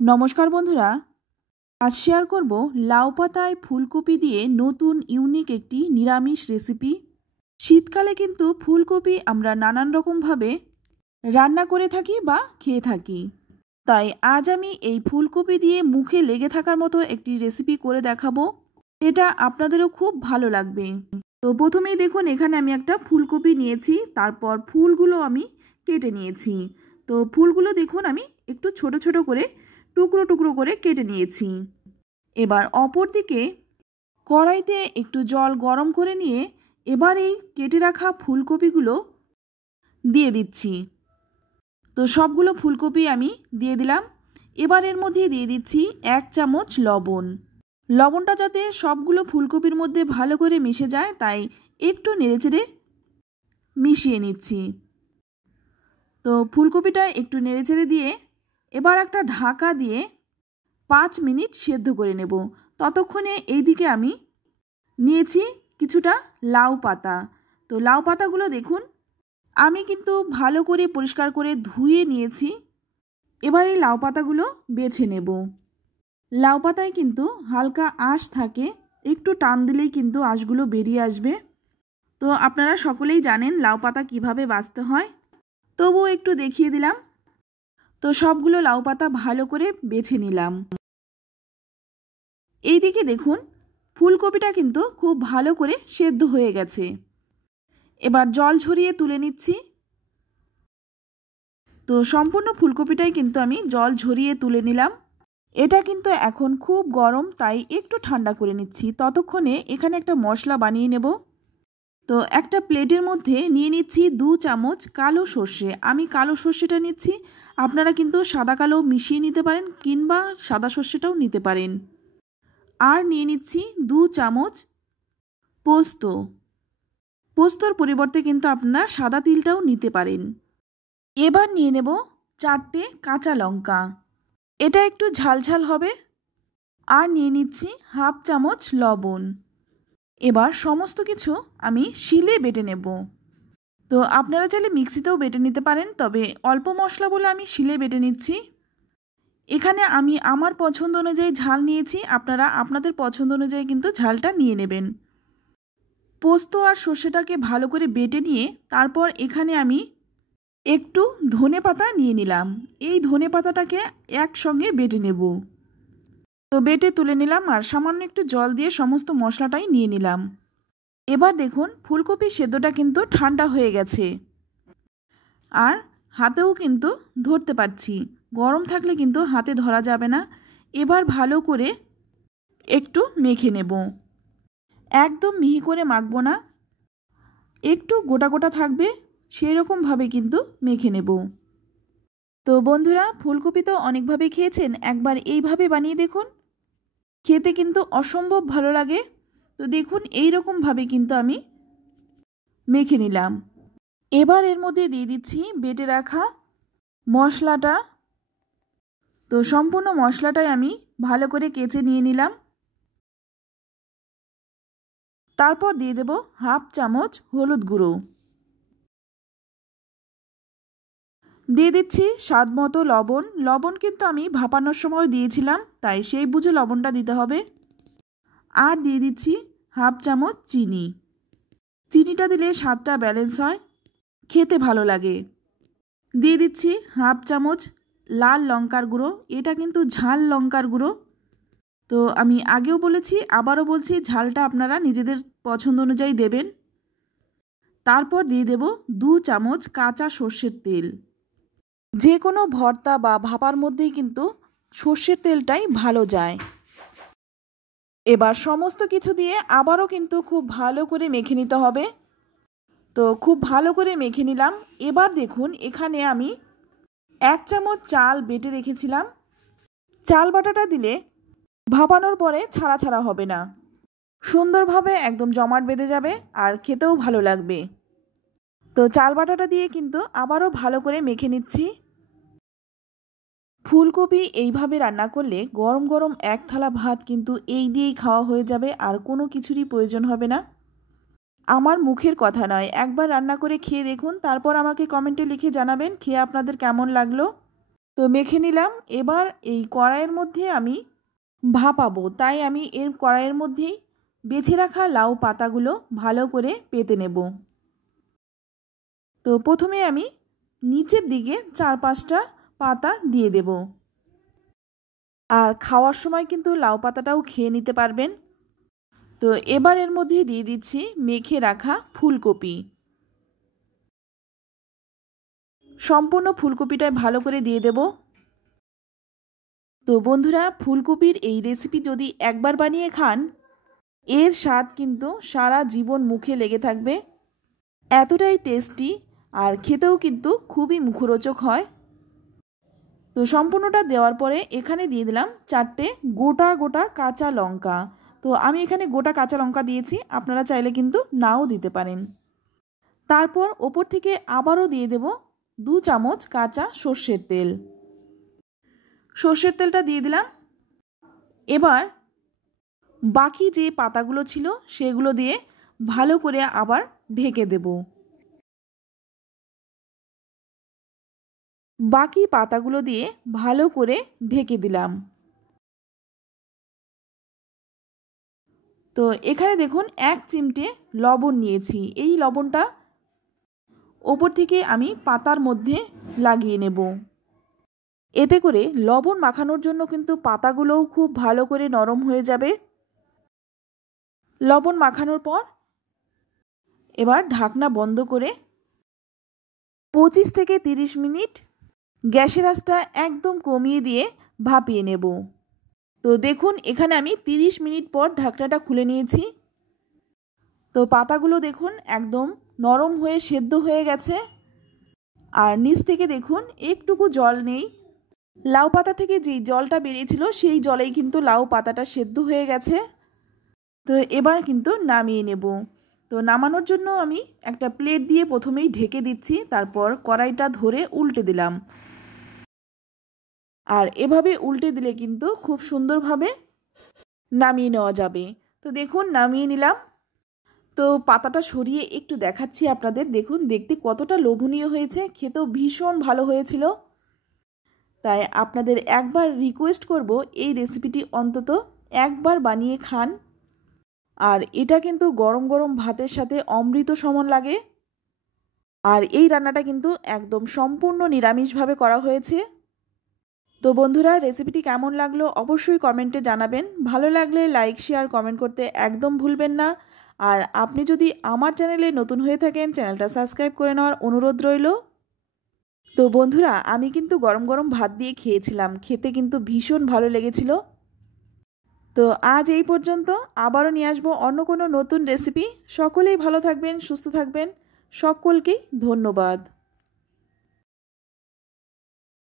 নমস্কার বন্ধুরা, আজ শেয়ার করব লাউ পাতায় ফুলকপি দিয়ে নতুন ইউনিক একটি নিরামিষ রেসিপি। শীতকালে কিন্তু ফুলকপি আমরা নানান রকমভাবে রান্না করে থাকি বা খেয়ে থাকি। তাই আজ আমি এই ফুলকপি দিয়ে মুখে লেগে থাকার মতো একটি রেসিপি করে দেখাবো। এটা আপনাদেরও খুব ভালো লাগবে। তো প্রথমেই দেখুন, এখানে আমি একটা ফুলকপি নিয়েছি, তারপর ফুলগুলো আমি কেটে নিয়েছি। তো ফুলগুলো দেখুন আমি একটু ছোট ছোট করে টুকরো টুকরো করে কেটে নিয়েছি। এবার অপর দিকে কড়াইতে একটু জল গরম করে নিয়ে এবার এই কেটে রাখা ফুলকপিগুলো দিয়ে দিচ্ছি। তো সবগুলো ফুলকপি আমি দিয়ে দিলাম। এবার এর মধ্যে দিয়ে দিচ্ছি 1 চামচ লবণ। লবণটা যাতে সবগুলো ফুলকপির মধ্যে ভালো করে মিশে যায়, তাই একটু নেড়েচেড়ে মিশিয়ে নিচ্ছি। তো ফুলকপিটা একটু নেড়েচেড়ে দিয়ে এবার একটা ঢাকা দিয়ে 5 মিনিট সেদ্ধ করে নেব। ততক্ষণে এইদিকে আমি নিয়েছি কিছুটা লাউ পাতা। তো লাউ পাতাগুলো দেখুন আমি কিন্তু ভালো করে পরিষ্কার করে ধুয়ে নিয়েছি। এবার এই লাউ পাতাগুলো বেছে নেব। লাউ পাতায় কিন্তু হালকা আঁশ থাকে, একটু টান দিলেই কিন্তু আঁশগুলো বেরিয়ে আসবে। তো আপনারা সকলেই জানেন লাউ পাতা কীভাবে বাছতে হয়, তবুও একটু দেখিয়ে দিলাম। তো সবগুলো লাউ পাতা ভালো করে বেছে নিলাম। এইদিকে দেখুন ফুলকপিটা কিন্তু খুব ভালো করে সেদ্ধ হয়ে গেছে। এবার জল ঝরিয়ে তুলে নিচ্ছি। তো সম্পূর্ণ ফুলকপিটাই কিন্তু আমি জল ঝরিয়ে তুলে নিলাম। এটা কিন্তু এখন খুব গরম, তাই একটু ঠান্ডা করে নিচ্ছি। ততক্ষণে এখানে একটা মশলা বানিয়ে নেব। তো একটা প্লেটের মধ্যে নিয়ে নিচ্ছি 2 চামচ কালো সর্ষে। আমি কালো সর্ষেটা নিচ্ছি, আপনারা কিন্তু সাদা কালো মিশিয়ে নিতে পারেন কিংবা সাদা সর্ষেটাও নিতে পারেন। আর নিয়ে নিচ্ছি 2 চামচ পোস্ত। পোস্তর পরিবর্তে কিন্তু আপনারা সাদা তিলটাও নিতে পারেন। এবার নিয়ে নেব 4টে কাঁচা লঙ্কা, এটা একটু ঝালঝাল হবে। আর নিয়ে নিচ্ছি 1/2 চামচ লবণ। এবার সমস্ত কিছু আমি শিলে বেটে নেব। তো আপনারা চাইলে মিক্সিতেও বেটে নিতে পারেন, তবে অল্প মশলা বলে আমি শিলে বেটে নিচ্ছি। এখানে আমি আমার পছন্দ অনুযায়ী ঝাল নিয়েছি, আপনারা আপনাদের পছন্দ অনুযায়ী কিন্তু ঝালটা নিয়ে নেবেন। পোস্ত আর সর্ষেটাকে ভালো করে বেটে নিয়ে তারপর এখানে আমি একটু ধনেপাতা নিয়ে নিলাম। এই ধনেপাতাটাকে একসঙ্গে বেটে নেব। তো বেটে তুলে নিলাম আর সামান্য একটু জল দিয়ে সমস্ত মশলাটাই নিয়ে নিলাম। এবার দেখুন ফুলকপির সেদ্ধটা কিন্তু ঠান্ডা হয়ে গেছে, আর হাতেও কিন্তু ধরতে পারছি। গরম থাকলে কিন্তু হাতে ধরা যাবে না। এবার ভালো করে একটু মেখে নেব। একদম মিহি করে মাখবো না, একটু গোটা গোটা থাকবে সেই রকমভাবে কিন্তু মেখে নেব। তো বন্ধুরা, ফুলকপি তো অনেকভাবে খেয়েছেন, একবার এইভাবে বানিয়ে দেখুন, খেতে কিন্তু অসম্ভব ভালো লাগে। তো দেখুন এই রকমভাবে কিন্তু আমি মেখে নিলাম। এবার এর মধ্যে দিয়ে দিচ্ছি বেটে রাখা মশলাটা। তো সম্পূর্ণ মশলাটাই আমি ভালো করে কেচে নিয়ে নিলাম। তারপর দিয়ে দেব 1/2 চামচ হলুদ গুঁড়ো। দিয়ে দিচ্ছি স্বাদ মতো লবণ। লবণ কিন্তু আমি ভাপানোর সময় দিয়েছিলাম, তাই সেই বুঝে লবণটা দিতে হবে। আর দিয়ে দিচ্ছি 1/2 চামচ চিনি। চিনিটা দিলে স্বাদটা ব্যালেন্স হয়, খেতে ভালো লাগে। দিয়ে দিচ্ছি 1/2 চামচ লাল লঙ্কার গুঁড়ো। এটা কিন্তু ঝাল লঙ্কার গুঁড়ো। তো আমি আগেও বলেছি, আবারও বলছি, ঝালটা আপনারা নিজেদের পছন্দ অনুযায়ী দেবেন। তারপর দিয়ে দেব 2 চামচ কাঁচা সর্ষের তেল। যে কোনো ভর্তা বা ভাপার মধ্যেই কিন্তু সর্ষের তেলটাই ভালো যায়। এবার সমস্ত কিছু দিয়ে আবারও কিন্তু খুব ভালো করে মেখে নিতে হবে। তো খুব ভালো করে মেখে নিলাম। এবার দেখুন এখানে আমি 1 চামচ চাল বেটে রেখেছিলাম। চাল বাটাটা দিলে ভাপানোর পরে ছাড়া ছাড়া হবে না, সুন্দরভাবে একদম জমাট বেঁধে যাবে আর খেতেও ভালো লাগবে। তো চাল বাটাটা দিয়ে কিন্তু আবারও ভালো করে মেখে নিচ্ছি। ফুলকপি এইভাবে রান্না করলে গরম গরম 1 থালা ভাত কিন্তু এই দিয়েই খাওয়া হয়ে যাবে, আর কোনো কিছুরই প্রয়োজন হবে না। আমার মুখের কথা নয়, একবার রান্না করে খেয়ে দেখুন, তারপর আমাকে কমেন্টে লিখে জানাবেন খেয়ে আপনাদের কেমন লাগলো। তো মেখে নিলাম। এবার এই কড়াইয়ের মধ্যে আমি ভাপাবো, তাই আমি এর কড়াইয়ের মধ্যেই বেছে রাখা লাউ পাতাগুলো ভালো করে পেতে নেব। তো প্রথমে আমি নিচের দিকে 4-5টা পাতা দিয়ে দেব। আর খাওয়ার সময় কিন্তু লাউ পাতাটাও খেয়ে নিতে পারবেন। তো এবার এর মধ্যে দিয়ে দিচ্ছি মেখে রাখা ফুলকপি। সম্পূর্ণ ফুলকপিটাই ভালো করে দিয়ে দেব। তো বন্ধুরা, ফুলকপির এই রেসিপি যদি একবার বানিয়ে খান, এর স্বাদ কিন্তু সারা জীবন মুখে লেগে থাকবে। এতটাই টেস্টি আর খেতেও কিন্তু খুবই মুখরোচক হয়। তো সম্পূর্ণটা দেওয়ার পরে এখানে দিয়ে দিলাম 4টে গোটা গোটা কাঁচা লঙ্কা। তো আমি এখানে গোটা কাঁচা লঙ্কা দিয়েছি, আপনারা চাইলে কিন্তু নাও দিতে পারেন। তারপর ওপর থেকে আবারও দিয়ে দেব 2 চামচ কাঁচা সর্ষের তেল। সর্ষের তেলটা দিয়ে দিলাম। এবার বাকি যে পাতাগুলো ছিল সেগুলো দিয়ে ভালো করে আবার ঢেকে দেব। বাকি পাতাগুলো দিয়ে ভালো করে ঢেকে দিলাম। তো এখানে দেখুন 1 চিমটে লবণ নিয়েছি। এই লবণটা ওপর থেকে আমি পাতার মধ্যে লাগিয়ে নেব। এতে করে লবণ মাখানোর জন্য কিন্তু পাতাগুলোও খুব ভালো করে নরম হয়ে যাবে। লবণ মাখানোর পর এবার ঢাকনা বন্ধ করে 25 থেকে 30 মিনিট গ্যাসের আঁচটা একদম কমিয়ে দিয়ে ভাপিয়ে নেব। তো দেখুন এখানে আমি 30 মিনিট পর ঢাকনাটা খুলে নিয়েছি। তো পাতাগুলো দেখুন একদম নরম হয়ে সেদ্ধ হয়ে গেছে। আর নিচ থেকে দেখুন একটুকু জল নেই। লাউ পাতা থেকে যেই জলটা বেরিয়েছিল সেই জলেই কিন্তু লাউ পাতাটা সেদ্ধ হয়ে গেছে। তো এবার কিন্তু নামিয়ে নেব। তো নামানোর জন্য আমি একটা প্লেট দিয়ে প্রথমেই ঢেকে দিচ্ছি, তারপর কড়াইটা ধরে উল্টে দিলাম। আর এভাবে উল্টে দিলে কিন্তু খুব সুন্দরভাবে নামিয়ে নেওয়া যাবে। তো দেখুন নামিয়ে নিলাম। তো পাতাটা সরিয়ে একটু দেখাচ্ছি আপনাদের। দেখুন দেখতে কতটা লোভনীয় হয়েছে, খেতেও ভীষণ ভালো হয়েছিল। তাই আপনাদের একবার রিকোয়েস্ট করব এই রেসিপিটি অন্তত একবার বানিয়ে খান। আর এটা কিন্তু গরম গরম ভাতের সাথে অমৃত সমান লাগে। আর এই রান্নাটা কিন্তু একদম সম্পূর্ণ নিরামিষভাবে করা হয়েছে। তো বন্ধুরা, রেসিপিটি কেমন লাগলো অবশ্যই কমেন্টে জানাবেন। ভালো লাগলে লাইক শেয়ার কমেন্ট করতে একদম ভুলবেন না। আর আপনি যদি আমার চ্যানেলে নতুন হয়ে থাকেন, চ্যানেলটা সাবস্ক্রাইব করে নেওয়ার অনুরোধ রইল। তো বন্ধুরা, আমি কিন্তু গরম গরম ভাত দিয়ে খেয়েছিলাম, খেতে কিন্তু ভীষণ ভালো লেগেছিল। তো আজ এই পর্যন্ত, আবারও নিয়ে আসবো অন্য কোনো নতুন রেসিপি। সকলেই ভালো থাকবেন, সুস্থ থাকবেন। সকলকেই ধন্যবাদ।